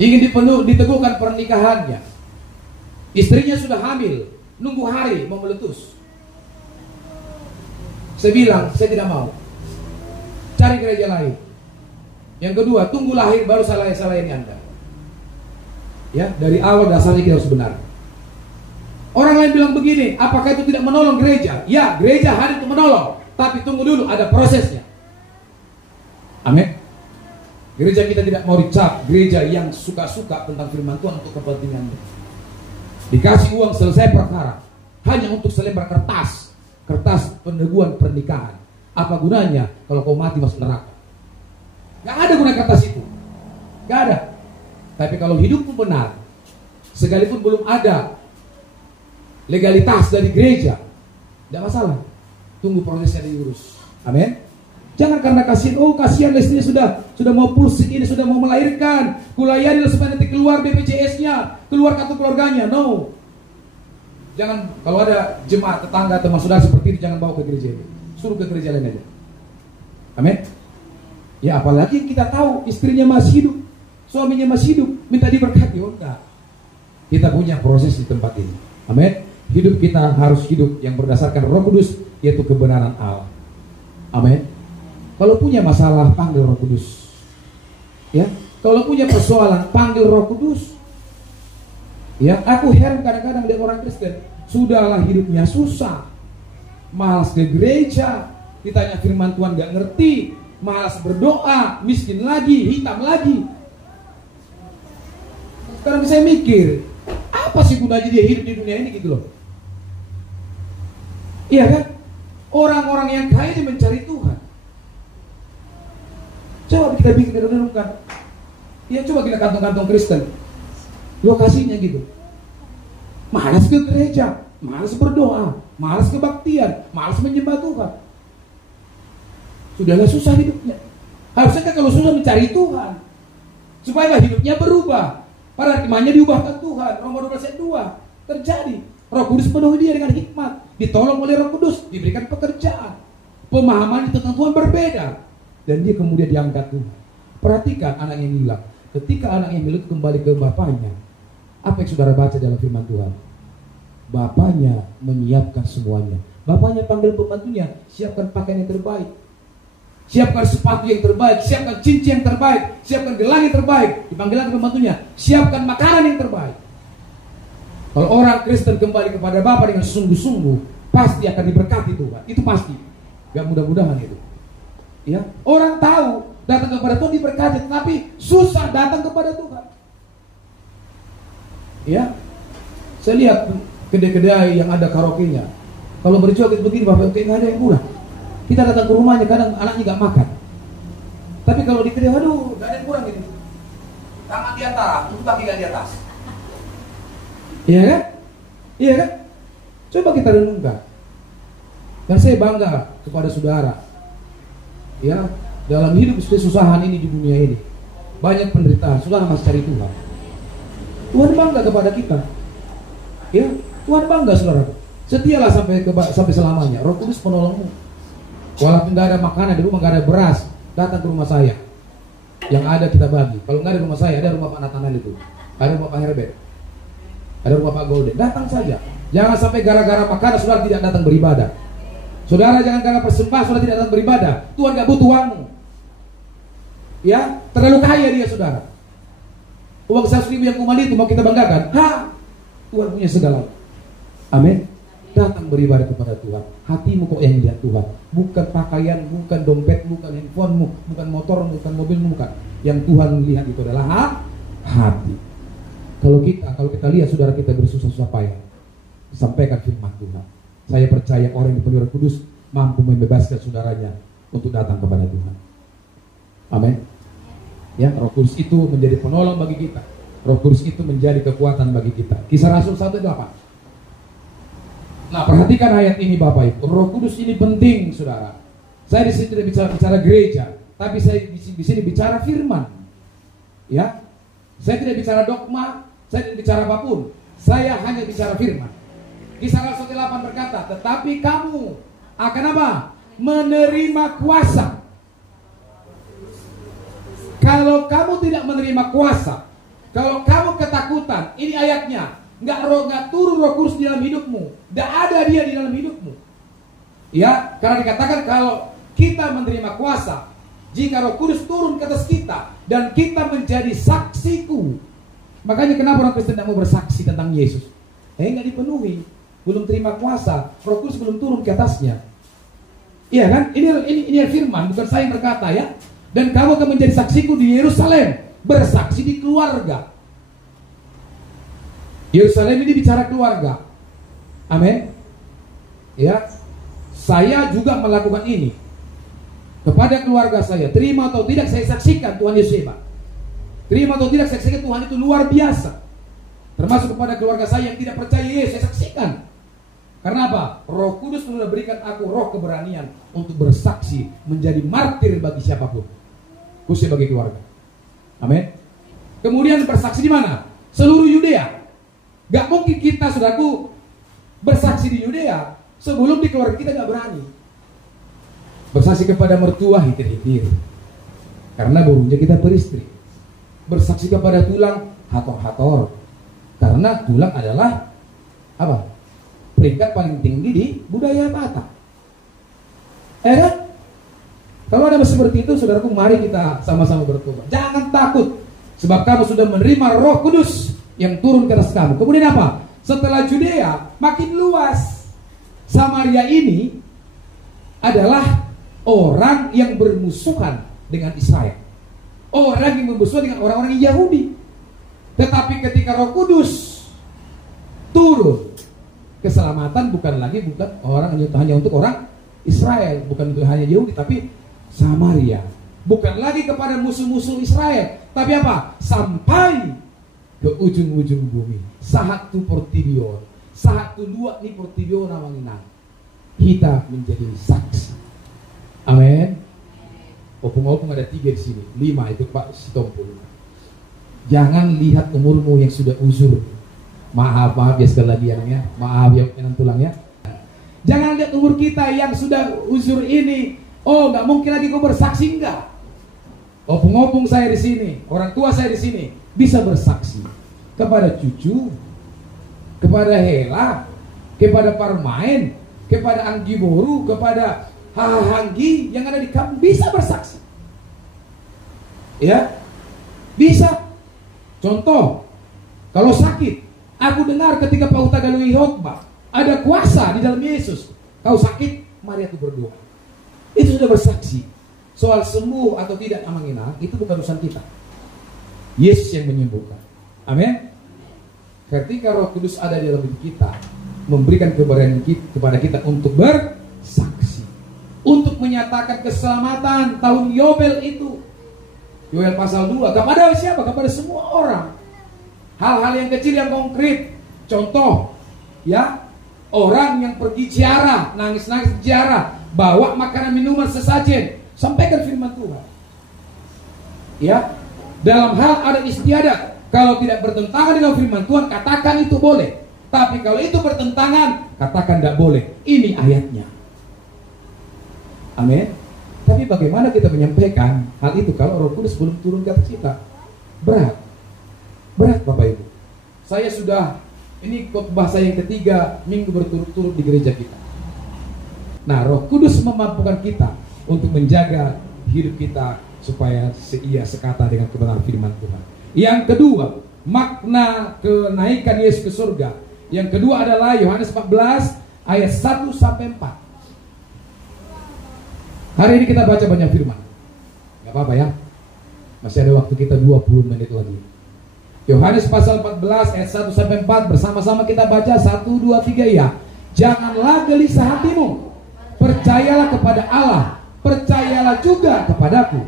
ingin diteguhkan pernikahannya. Istrinya sudah hamil, nunggu hari mau meletus. Saya bilang, saya tidak mau. Cari gereja lain. Yang kedua, tunggu lahir baru salahin Anda. Ya, dari awal dasarnya kita harus benar. Orang lain bilang begini, apakah itu tidak menolong gereja? Ya, gereja hadir untuk menolong, tapi tunggu dulu, ada prosesnya. Amin. Gereja kita tidak mau dicap gereja yang suka-suka tentang firman Tuhan untuk kepentingannya. Dikasih uang selesai perkara, hanya untuk selembar kertas peneguhan pernikahan. Apa gunanya kalau kau mati masuk neraka? Gak ada guna kertas itu. Gak ada. Tapi kalau hidupmu benar, sekalipun belum ada legalitas dari gereja, tidak masalah. Tunggu prosesnya diurus. Amin. Jangan karena kasihan istrinya sudah mau pulsing ini, sudah mau melahirkan, kulayani supaya nanti keluar BPJS-nya, keluar kartu keluarganya. No. Jangan, kalau ada jemaat tetangga teman saudara seperti itu, jangan bawa ke gereja ini. Suruh ke gereja lain aja. Amin. Ya, apalagi kita tahu istrinya masih hidup, suaminya masih hidup, minta diberkati. Oh enggak. Kita punya proses di tempat ini. Amin. Hidup kita harus hidup yang berdasarkan Roh Kudus, yaitu kebenaran Allah. Amin. Kalau punya masalah, panggil Roh Kudus. Ya, kalau punya persoalan, panggil Roh Kudus. Ya, aku heran kadang-kadang lihat orang Kristen, sudahlah hidupnya susah, malas ke gereja, ditanya firman Tuhan gak ngerti, malas berdoa, miskin lagi, hitam lagi. Sekarang saya mikir, apa sih gunanya dia hidup di dunia ini gitu loh? Iya kan? Orang-orang yang kaya ini mencari Tuhan. Coba kita bikin renungkan. Ya coba kita kantong-kantong Kristen, lokasinya gitu. Malas ke gereja, malas berdoa, malas kebaktian, malas menyembah Tuhan. Sudahlah susah hidupnya. Harusnya kan kalau susah mencari Tuhan, supaya hidupnya berubah. Paradigmanya diubahkan Tuhan. Roma 12 ayat 2 terjadi. Roh Kudus penuhi dia dengan hikmat, ditolong oleh Roh Kudus, diberikan pekerjaan, pemahaman tentang Tuhan berbeda, dan dia kemudian diangkat Tuhan. Perhatikan anak yang hilang. Ketika anak yang hilang kembali ke bapaknya, apa yang saudara baca dalam firman Tuhan? Bapaknya menyiapkan semuanya. Bapaknya panggil pembantunya, siapkan pakaian yang terbaik, siapkan sepatu yang terbaik, siapkan cincin yang terbaik, siapkan gelang yang terbaik. Dipanggil lagi pembantunya, siapkan makanan yang terbaik. Kalau orang Kristen kembali kepada Bapa dengan sungguh-sungguh, pasti akan diberkati Tuhan. Itu pasti. Gak mudah-mudahan itu. Ya, orang tahu datang kepada Tuhan diberkati, tapi susah datang kepada Tuhan. Ya, saya lihat kedai-kedai yang ada karaoke-nya. Kalau berjoget begini, Bapak, kayak nggak ada yang kurang. Kita datang ke rumahnya, kadang anaknya nggak makan. Tapi kalau di kedai, aduh, nggak ada yang kurang gitu. Tangan di atas, kaki nggak di atas. Iya kan? Iya kan? Coba kita renungkan. Dan saya bangga kepada saudara. Ya, dalam hidup kesusahan ini di dunia ini, banyak penderitaan, saudara masih cari Tuhan. Tuhan bangga kepada kita. Ya, Tuhan bangga saudara. Setialah sampai selamanya. Roh Kudus penolongmu. Walaupun nggak ada makanan di rumah, nggak ada beras, datang ke rumah saya. Yang ada kita bagi. Kalau nggak ada rumah saya, ada rumah Pak Nathanael itu, ada rumah Pak Herbert, ada rumah Pak Golden. Datang saja. Jangan sampai gara-gara makanan saudara tidak datang beribadah. Saudara jangan karena persembahan saudara tidak datang beribadah. Tuhan gak butuh uangmu. Ya, terlalu kaya dia saudara. Uang 100.000 yang kumal itu mau kita banggakan. Tuhan punya segala. Amin. datang beribadah kepada Tuhan. Hatimu kok yang lihat Tuhan, bukan pakaian, bukan dompet, bukan handphonemu, bukan motor, bukan mobilmu, bukan. Yang Tuhan lihat itu adalah hati. Kalau kita lihat saudara kita bersusah-susah payah, sampaikan firman Tuhan. Saya percaya orang yang dipenuhi Roh Kudus mampu membebaskan saudaranya untuk datang kepada Tuhan. Amin. Ya, Roh Kudus itu menjadi penolong bagi kita. Roh Kudus itu menjadi kekuatan bagi kita. Kisah Rasul 1:8. Nah, perhatikan ayat ini Bapak Ibu. Roh Kudus ini penting, saudara. Saya di sini tidak bicara gereja, tapi saya di sini bicara firman. Ya, saya tidak bicara dogma, saya tidak bicara apapun. Saya hanya bicara firman. Kisah Rasul 8 berkata, tetapi kamu akan apa? Menerima kuasa. Kalau kamu tidak menerima kuasa, kalau kamu ketakutan, ini ayatnya, nggak turun Roh Kudus di dalam hidupmu, nggak ada dia di dalam hidupmu. Ya, karena dikatakan kalau kita menerima kuasa, jika Roh Kudus turun ke atas kita dan kita menjadi saksiku. Makanya kenapa orang Kristen tidak mau bersaksi tentang Yesus? Nggak dipenuhi, belum terima kuasa, Roh Kudus belum turun ke atasnya. Iya kan? Ini firman, bukan saya yang berkata ya. Dan kamu akan menjadi saksiku di Yerusalem, bersaksi di keluarga. Yerusalem ini bicara keluarga. Amin. Ya, saya juga melakukan ini kepada keluarga saya. Terima atau tidak saya saksikan Tuhan Yesus hebat. Terima atau tidak saya saksikan Tuhan itu luar biasa. Termasuk kepada keluarga saya yang tidak percaya Yesus, saya saksikan. Karena apa? Roh Kudus sudah berikan aku roh keberanian untuk bersaksi, menjadi martir bagi siapapun, khususnya bagi keluarga. Amin. Kemudian bersaksi di mana? Seluruh Yudea. Gak mungkin kita, saudaraku, bersaksi di Yudea sebelum di keluarga kita gak berani. Bersaksi kepada mertua hitir-hitir, karena barunya kita beristri. Bersaksi kepada tulang hator-hator, karena tulang adalah apa? Peringkat paling tinggi di budaya Batak. Kalau ada seperti itu, saudaraku, mari kita sama-sama bertobat. Jangan takut, sebab kamu sudah menerima Roh Kudus yang turun ke atas kamu. Kemudian apa? Setelah Judea makin luas. Samaria ini adalah orang yang bermusuhan dengan Israel, orang yang bermusuhan dengan orang-orang Yahudi. Tetapi ketika Roh Kudus turun, keselamatan bukan hanya untuk orang Israel, bukan untuk hanya Yahudi, tapi Samaria. Bukan lagi kepada musuh-musuh Israel, tapi apa? Sampai ke ujung-ujung bumi. Sahatu portibion, sahatu dua ni portibion namanya. Kita menjadi saksi. Amin. Opung-opung ada 3 di sini, 5 itu Pak Sitompul. Jangan lihat umurmu yang sudah uzur. Maaf ya sekali lagi ya, maaf ya tulang ya. Jangan lihat umur kita yang sudah uzur ini. Oh, nggak mungkin lagi kau bersaksi, enggak. Opung-opung saya di sini, orang tua saya di sini bisa bersaksi kepada cucu, kepada Hela, kepada Parmain, kepada Anggi Boru, kepada Hanggi yang ada di kampung, bisa bersaksi. Ya, bisa. Contoh, kalau sakit, aku dengar ketika Pak Utagalui khotbah, ada kuasa di dalam Yesus. Kau sakit, mari aku berdoa. Itu sudah bersaksi. Soal sembuh atau tidak amangina, itu bukan urusan kita. Yesus yang menyembuhkan. Amin. Ketika Roh Kudus ada di dalam diri kita, memberikan keberanian kepada kita untuk bersaksi, untuk menyatakan keselamatan tahun Yobel itu. Yoel pasal 2, kepada siapa? Kepada semua orang. Hal-hal yang kecil yang konkret. Contoh, ya, orang yang pergi ziarah, nangis-nangis ziarah, bawa makanan minuman sesajen, sampaikan firman Tuhan. Ya, dalam hal ada istiadat, kalau tidak bertentangan dengan firman Tuhan, katakan itu boleh. Tapi kalau itu bertentangan, katakan tidak boleh. Ini ayatnya. Amin. Tapi bagaimana kita menyampaikan hal itu kalau Roh Kudus belum turun ke atas kita? Berat Bapak Ibu. Saya sudah, ini khotbah saya yang ketiga minggu berturut-turut di gereja kita. Nah, Roh Kudus memampukan kita untuk menjaga hidup kita supaya seia sekata dengan kebenaran firman Tuhan. Yang kedua, makna kenaikan Yesus ke surga. Yang kedua adalah Yohanes 14 ayat 1 sampai 4. Hari ini kita baca banyak firman. Gak apa-apa ya. Masih ada waktu kita 20 menit lagi. Yohanes pasal 14 ayat 1 sampai 4. Bersama-sama kita baca 1, 2, 3 ya. Janganlah gelisah hatimu. Percayalah kepada Allah. Percayalah juga kepadaku.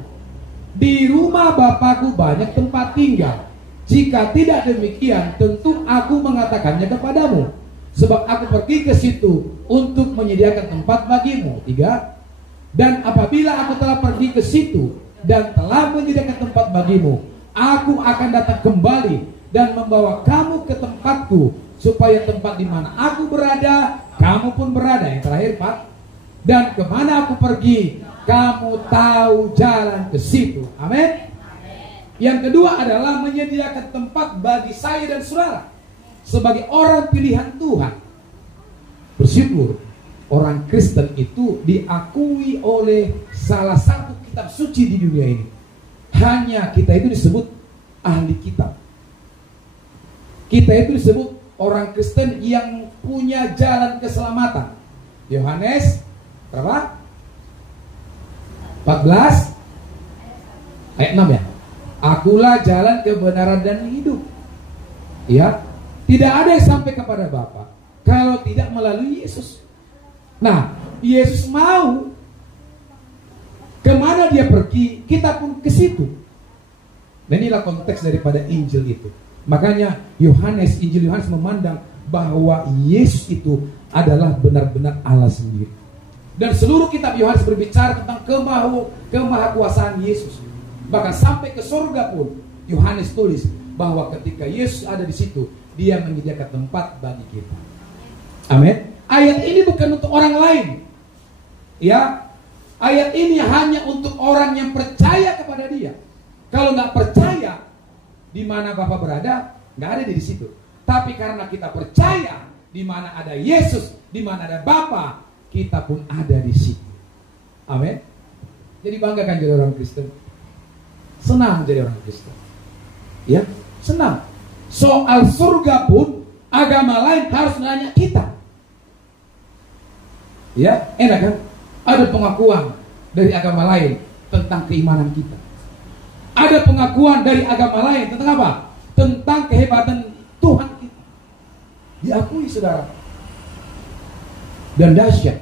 Di rumah Bapakku banyak tempat tinggal. Jika tidak demikian, tentu aku mengatakannya kepadamu. Sebab aku pergi ke situ untuk menyediakan tempat bagimu. 3. Dan apabila aku telah pergi ke situ dan telah menyediakan tempat bagimu, aku akan datang kembali dan membawa kamu ke tempatku, supaya tempat di mana aku berada, kamu pun berada. Yang terakhir, Pak. Dan kemana aku pergi, kamu tahu jalan ke situ. Amin. Yang kedua adalah menyediakan tempat bagi saya dan saudara sebagai orang pilihan Tuhan. Bersyukur orang Kristen itu diakui oleh salah satu kitab suci di dunia ini. Hanya kita itu disebut ahli kitab. Kita itu disebut orang Kristen yang punya jalan keselamatan. Yohanes berapa? 14 ayat 6 ya. Akulah jalan, kebenaran dan hidup. Ya, tidak ada yang sampai kepada Bapa kalau tidak melalui Yesus. Nah, Yesus mau kemana dia pergi, kita pun ke situ. Dan inilah konteks daripada Injil itu. Makanya Injil Yohanes memandang bahwa Yesus itu adalah benar-benar Allah sendiri. Dan seluruh kitab Yohanes berbicara tentang kemahakuasaan Yesus. Bahkan sampai ke surga pun Yohanes tulis bahwa ketika Yesus ada di situ, dia menyediakan tempat bagi kita. Amin. Ayat ini bukan untuk orang lain. Ya, ayat ini hanya untuk orang yang percaya kepada dia. Kalau nggak percaya, di mana Bapa berada, nggak ada di situ. Tapi karena kita percaya di mana ada Yesus, di mana ada Bapa, kita pun ada di situ. Amin. Jadi banggakan jadi orang Kristen. Senang jadi orang Kristen. Ya, senang. Soal surga pun agama lain harus nanya kita. Ya, enak kan? Ada pengakuan dari agama lain tentang keimanan kita. Ada pengakuan dari agama lain tentang apa? Tentang kehebatan Tuhan kita. Diakui saudara. Dan dahsyat.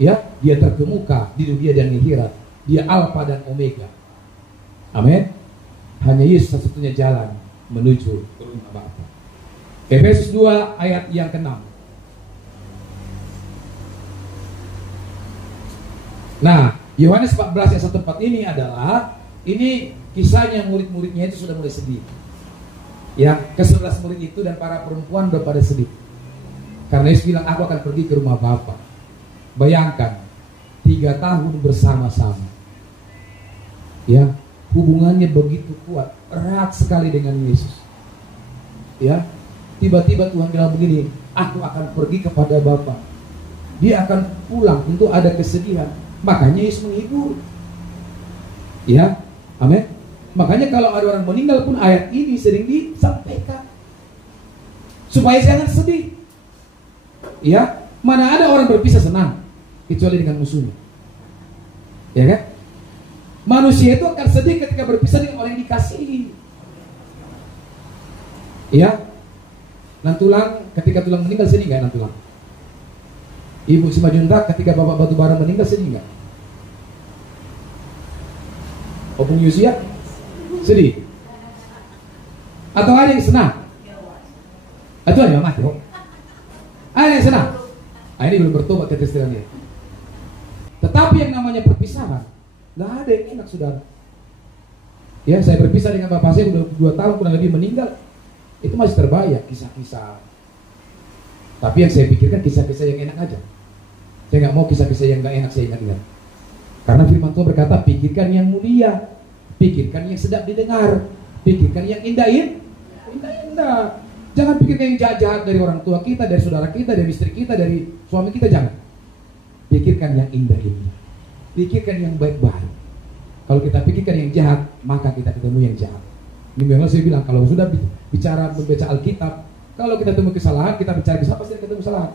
Ya, dia terkemuka di dunia dan akhirat. Dia Alfa dan Omega. Amin. Hanya Yesus satu-satunya jalan menuju ke rumah Bapa. Efesus 2 ayat yang ke-6. Nah, Yohanes 14 ayat 1-4 ini adalah, ini kisahnya murid-muridnya itu sudah mulai sedih. Ya, ke-11 murid itu dan para perempuan udah pada sedih. Karena Yesus bilang, aku akan pergi ke rumah Bapa. Bayangkan 3 tahun bersama-sama. Ya, hubungannya begitu kuat, erat sekali dengan Yesus. Ya, tiba-tiba Tuhan bilang begini, aku akan pergi kepada Bapa. Dia akan pulang, tentu ada kesedihan. Makanya Yesus menghibur. Ya, amin. Makanya kalau ada orang meninggal pun ayat ini sering disampaikan supaya jangan sedih. Ya, mana ada orang berpisah senang kecuali dengan musuhnya. Ya kan? Manusia itu akan sedih ketika berpisah dengan orang yang dikasihi. Ya. Nantulang, ketika tulang meninggal sedih nggak Nantulang? Ibu Simajunta ketika Bapak Batubara meninggal sedih nggak? Opung Yusia sedih? Atau ada yang senang? Atau ada yang mati? Ada yang senang? Ini belum bertobat kekristenannya. Tetapi yang namanya perpisahan, nggak ada yang enak saudara. Ya, saya berpisah dengan bapak saya udah 2 tahun kurang lebih meninggal. Itu masih terbayang kisah-kisah. Tapi yang saya pikirkan kisah-kisah yang enak aja. Saya nggak mau kisah-kisah yang nggak enak saya ingat-ingat. Karena firman Tuhan berkata, pikirkan yang mulia, pikirkan yang sedap didengar, pikirkan yang indah-indah. Jangan pikirkan yang jahat-jahat dari orang tua kita, dari saudara kita, dari istri kita, dari suami kita, jangan. Pikirkan yang indah-indah. Pikirkan yang baik-baik. Kalau kita pikirkan yang jahat, maka kita ketemu yang jahat. Minggu yang lalu saya bilang, kalau sudah bicara membaca Alkitab, kalau kita ketemu kesalahan, kita bicara kesalahan, pasti ketemu kesalahan.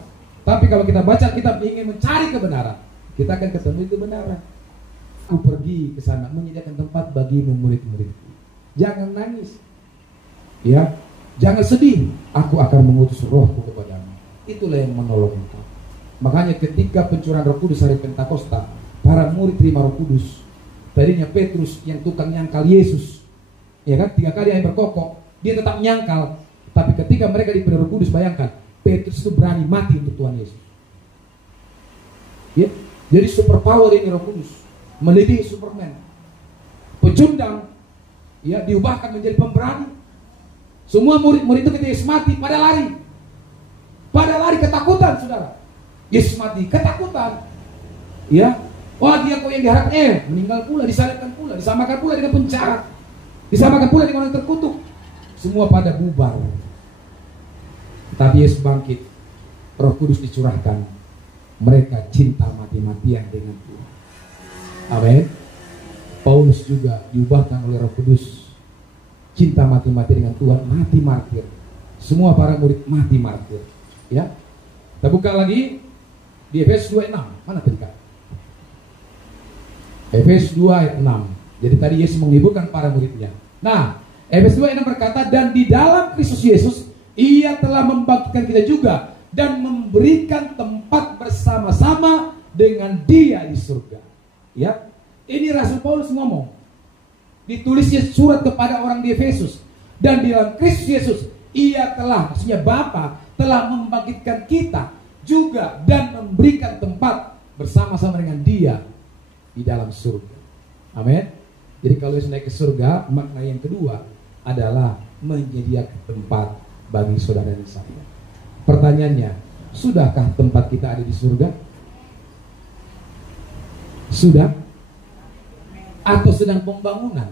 Tapi kalau kita baca kitab ingin mencari kebenaran, kita akan ketemu kebenaran. Aku pergi ke sana menyediakan tempat bagimu murid-muridku. Jangan nangis. Ya, jangan sedih. Aku akan mengutus rohku kepadamu. Itulah yang menolong engkau. Makanya ketika pencurahan Roh Kudus hari Pentakosta, para murid terima Roh Kudus. Tadinya Petrus yang tukang nyangkal Yesus, ya kan, 3 kali air berkokok, dia tetap nyangkal. Tapi ketika mereka diberi Roh Kudus, bayangkan, Petrus itu berani mati untuk Tuhan Yesus. Ya, jadi super power ini Roh Kudus, melebihi Superman. Pecundang, ya, diubahkan menjadi pemberani. Semua murid-murid itu ketika Yesus mati pada lari ketakutan, saudara. Yesus mati ketakutan, ya. Wah, dia kok yang diharapkan, meninggal pula, disalibkan pula, disamakan pula dengan penjahat, disamakan pula dengan orang terkutuk. Semua pada bubar. Tapi Yesus bangkit, Roh Kudus dicurahkan, mereka cinta mati-matian dengan Tuhan. Amin. Paulus juga diubahkan oleh Roh Kudus, cinta mati-mati dengan Tuhan, mati martir. Semua para murid mati martir. Ya, kita buka lagi di Efesus 2:6. Mana tadi Kak? Efesus 2 ayat 6. Jadi tadi Yesus menghiburkan para muridnya. Nah, Efesus 2:6 berkata, dan di dalam Kristus Yesus Ia telah membangkitkan kita juga dan memberikan tempat bersama-sama dengan Dia di surga. Ya, ini Rasul Paulus ngomong. Ditulisnya surat kepada orang di Efesus. Dan di dalam Kristus Yesus Ia telah, maksudnya Bapa telah membangkitkan kita juga dan memberikan tempat bersama-sama dengan Dia di dalam surga. Amin. Jadi kalau Yesus naik ke surga, makna yang kedua adalah menyediakan tempat bagi saudara dan saya. Pertanyaannya, sudahkah tempat kita ada di surga? Sudah? Atau sedang pembangunan?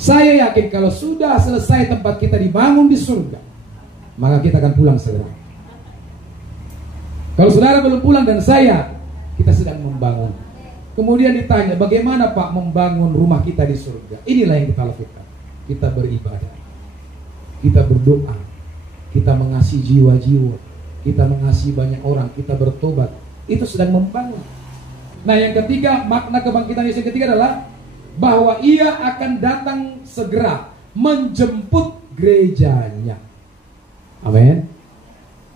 Saya yakin kalau sudah selesai tempat kita dibangun di surga, maka kita akan pulang segera. Kalau saudara belum pulang dan kita sedang membangun. Kemudian ditanya, bagaimana Pak membangun rumah kita di surga? Inilah yang kita lakukan. Kita beribadah, kita berdoa, kita mengasihi jiwa-jiwa, kita mengasihi banyak orang, kita bertobat. Itu sedang membangun. Nah, yang ketiga, makna kebangkitan Yesus yang ketiga adalah bahwa Ia akan datang segera menjemput gerejanya. Amin.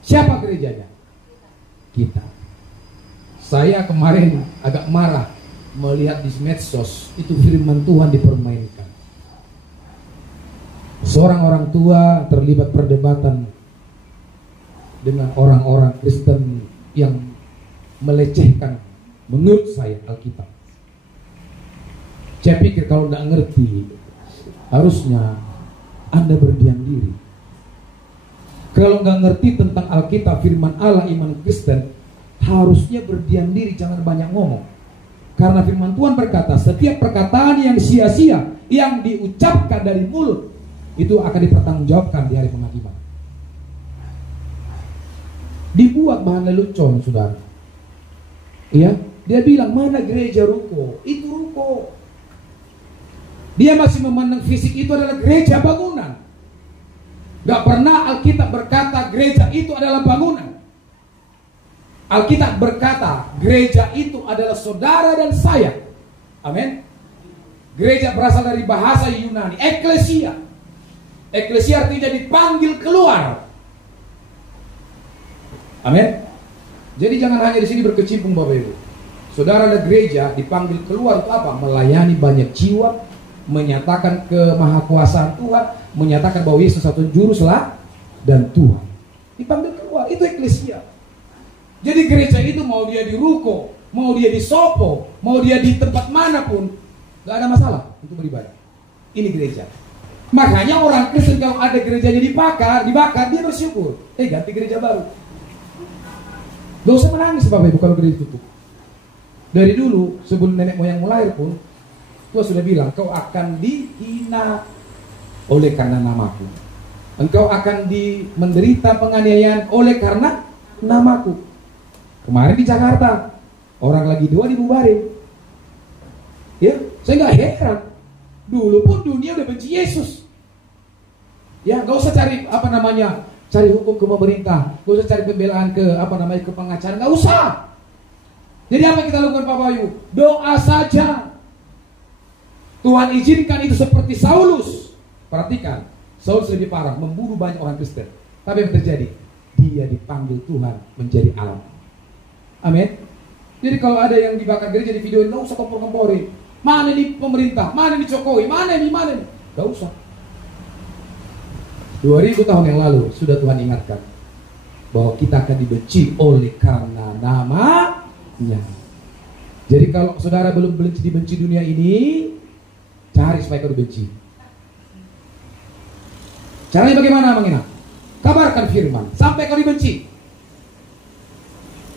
Siapa gerejanya? Kita. Saya kemarin agak marah melihat di medsos itu firman Tuhan dipermainkan. Seorang orang tua terlibat perdebatan dengan orang-orang Kristen yang melecehkan, menurut saya, Alkitab. Saya pikir kalau tidak ngerti, harusnya Anda berdiam diri. Kalau nggak ngerti tentang Alkitab, firman Allah, iman Kristen, harusnya berdiam diri, jangan banyak ngomong. Karena firman Tuhan berkata, setiap perkataan yang sia-sia yang diucapkan dari mulut itu akan dipertanggungjawabkan di hari penghakiman. Dibuat bahan lelucon, saudara. Ya, dia bilang, mana gereja ruko? Itu ruko. Dia masih memandang fisik itu adalah gereja bangunan. Gak pernah Alkitab berkata gereja itu adalah bangunan. Alkitab berkata gereja itu adalah saudara dan saya. Amin. Gereja berasal dari bahasa Yunani, eklesia. Eklesia artinya dipanggil keluar. Amin. Jadi jangan hanya di sini berkecimpung Bapak Ibu. Saudara dan gereja dipanggil keluar untuk apa? Melayani banyak jiwa, menyatakan kemahakuasaan Tuhan, menyatakan bahwa Yesus satu juru sela dan Tuhan. Dipanggil keluar, itu eklesia. Jadi gereja itu mau dia di ruko, mau dia di sopo, mau dia di tempat manapun, gak ada masalah untuk beribadah. Ini gereja. Makanya orang Kristen kalau ada gerejanya dibakar, dia bersyukur. Ganti gereja baru. Gak usah menangis Bapak Ibu kalau gereja tutup. Dari dulu sebelum nenek moyang lahir pun Tuhan sudah bilang, kau akan dihina oleh karena namaku. Engkau akan menderita penganiayaan oleh karena namaku. Kemarin di Jakarta, orang lagi 2 dibubarin. Ya, saya gak heran. Dulu pun dunia udah benci Yesus. Ya, gak usah cari cari hukum ke pemerintah, gak usah cari pembelaan ke ke pengacara, gak usah. Jadi apa yang kita lakukan Pak Bayu? Doa saja. Tuhan izinkan itu seperti Saulus. Perhatikan, Saulus lebih parah, membunuh banyak orang Kristen. Tapi yang terjadi, dia dipanggil Tuhan menjadi alam. Amin. Jadi kalau ada yang dibakar gereja di video, nggak usah kompor-komporin. Mana nih pemerintah? Mana nih Jokowi? Mana nih? Gak usah. 2000 tahun yang lalu sudah Tuhan ingatkan bahwa kita akan dibenci oleh karena namanya. Jadi kalau saudara belum dibenci dunia ini, cari supaya kau dibenci. Caranya bagaimana Bang Ina? Kabarkan firman sampai kau dibenci.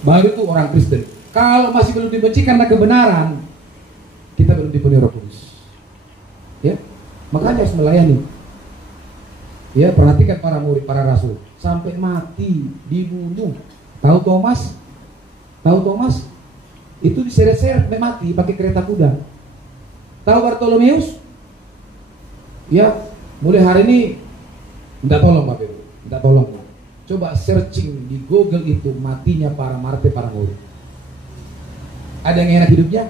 Baru itu orang Kristen. Kalau masih belum dibenci karena kebenaran, kita belum dipenuhi Roh Kudus. Ya, makanya harus melayani. Ya, perhatikan para murid, para rasul sampai mati, dibunuh. Tahu Thomas? Itu diseret-seret sampai mati pakai kereta kuda. Tahu Bartolomeus? Ya, mulai hari ini minta tolong Bapak Ibu, minta tolong. Coba searching di Google itu matinya para martir, para murid. Ada yang enak hidupnya?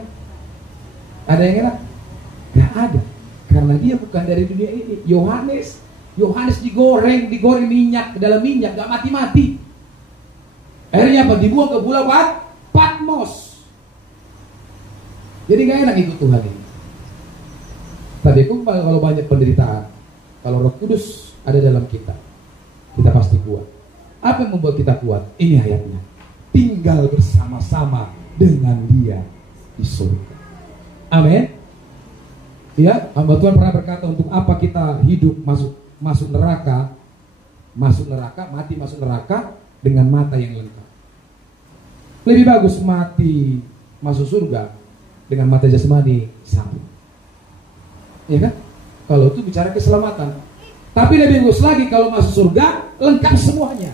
Ada yang enak? Gak ada. Karena dia bukan dari dunia ini. Yohanes digoreng minyak, dalam minyak, gak mati-mati. Akhirnya apa? Dibuang ke pulau Patmos. Jadi gak enak ikut Tuhan ini. Tapi kalau banyak penderitaan, kalau Roh Kudus ada dalam kita pasti kuat. Apa yang membuat kita kuat? Ini ayatnya. Tinggal bersama-sama dengan Dia di surga. Amin. Ya, hamba Tuhan pernah berkata, untuk apa kita hidup masuk neraka, mati masuk neraka dengan mata yang lengkap. Lebih bagus mati masuk surga dengan mata jasmani sama. Ya kan? Kalau itu bicara keselamatan. Tapi lebih bagus lagi kalau masuk surga lengkap semuanya.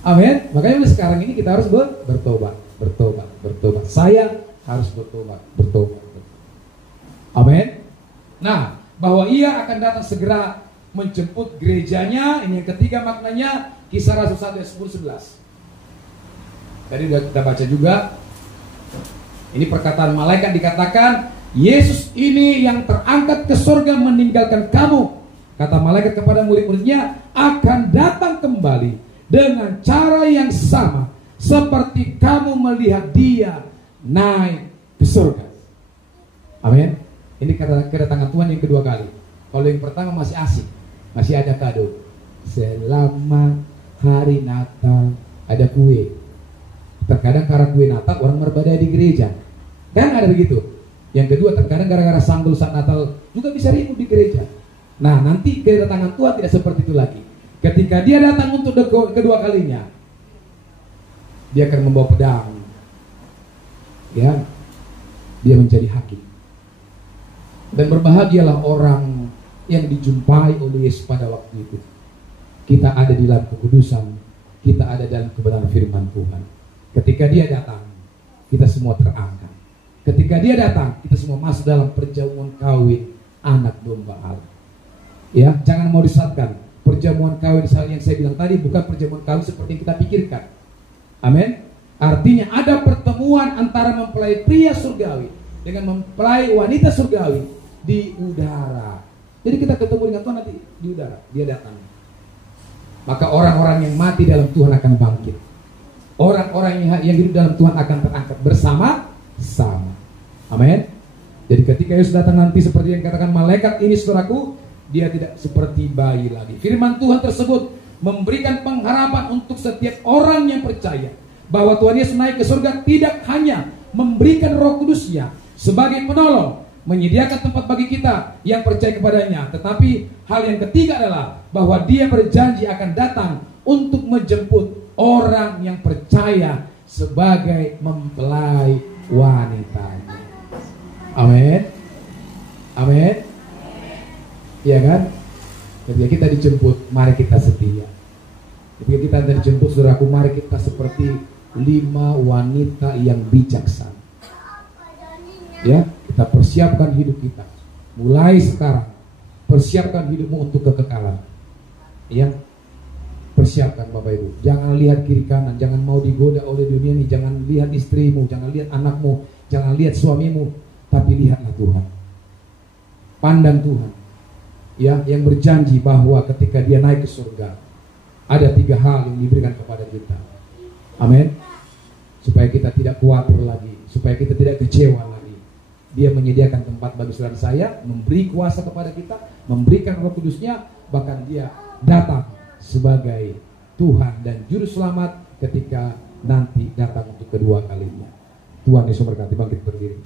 Amin. Makanya mulai sekarang ini kita harus bertobat. Saya harus bertobat. Amin. Nah, bahwa Ia akan datang segera menjemput gerejanya. Ini yang ketiga maknanya, Kisah Rasul 1 ayat 10-11. Tadi sudah kita baca juga. Ini perkataan malaikat, dikatakan Yesus ini yang terangkat ke surga meninggalkan kamu, kata malaikat kepada murid-muridnya, akan datang kembali dengan cara yang sama seperti kamu melihat Dia naik ke surga. Amin. Ini kedatangan Tuhan yang kedua kali. Kalau yang pertama masih asik, masih ada kado. Selamat hari Natal, ada kue. Terkadang karena kue Natal orang berbeda di gereja, kan ada begitu. Yang kedua, terkadang gara-gara sambal saat Natal juga bisa ribut di gereja. Nah, nanti kedatangan Tuhan tidak seperti itu lagi. Ketika Dia datang untuk kedua kalinya, Dia akan membawa pedang. Ya, Dia menjadi hakim. Dan berbahagialah orang yang dijumpai oleh Yesus pada waktu itu. Kita ada di dalam kekudusan, kita ada dalam kebenaran firman Tuhan. Ketika Dia datang, kita semua terangkat. Ketika Dia datang, kita semua masuk dalam perjamuan kawin anak domba Allah. Ya, jangan mau disesatkan. Perjamuan kawin yang saya bilang tadi bukan perjamuan kawin seperti yang kita pikirkan. Amin. Artinya ada pertemuan antara mempelai pria surgawi dengan mempelai wanita surgawi di udara. Jadi kita ketemu dengan Tuhan nanti di udara. Dia datang. Maka orang-orang yang mati dalam Tuhan akan bangkit. Orang-orang yang hidup dalam Tuhan akan terangkat bersama-sama. Amin. Jadi ketika Yesus datang nanti seperti yang katakan malaikat ini, saudaraku, Dia tidak seperti bayi lagi. Firman Tuhan tersebut memberikan pengharapan untuk setiap orang yang percaya bahwa Tuhan Yesus naik ke surga tidak hanya memberikan Roh Kudus-Nya sebagai penolong, menyediakan tempat bagi kita yang percaya kepadanya, tetapi hal yang ketiga adalah bahwa Dia berjanji akan datang untuk menjemput orang yang percaya sebagai mempelai wanitanya. Amin. Amin. Iya kan? Ketika kita dijemput, mari kita setia. Ketika kita dijemput, saudaraku, mari kita seperti 5 wanita yang bijaksana. Ya, kita persiapkan hidup kita. Mulai sekarang, persiapkan hidupmu untuk kekekalan. Ya. persiapkan Bapak Ibu. Jangan lihat kiri kanan, jangan mau digoda oleh dunia ini, jangan lihat istrimu, jangan lihat anakmu, jangan lihat suamimu, tapi lihatlah Tuhan. Pandang Tuhan. Ya, yang berjanji bahwa ketika dia naik ke surga, ada 3 hal yang diberikan kepada kita. Amin. Supaya kita tidak khawatir lagi, supaya kita tidak kecewa lagi. Dia menyediakan tempat bagi saudara saya, memberi kuasa kepada kita, memberikan Roh Kudusnya, bahkan dia datang sebagai Tuhan dan Juru Selamat ketika nanti datang untuk kedua kalinya. Tuhan Yesus memberkati. Bangkit berdiri.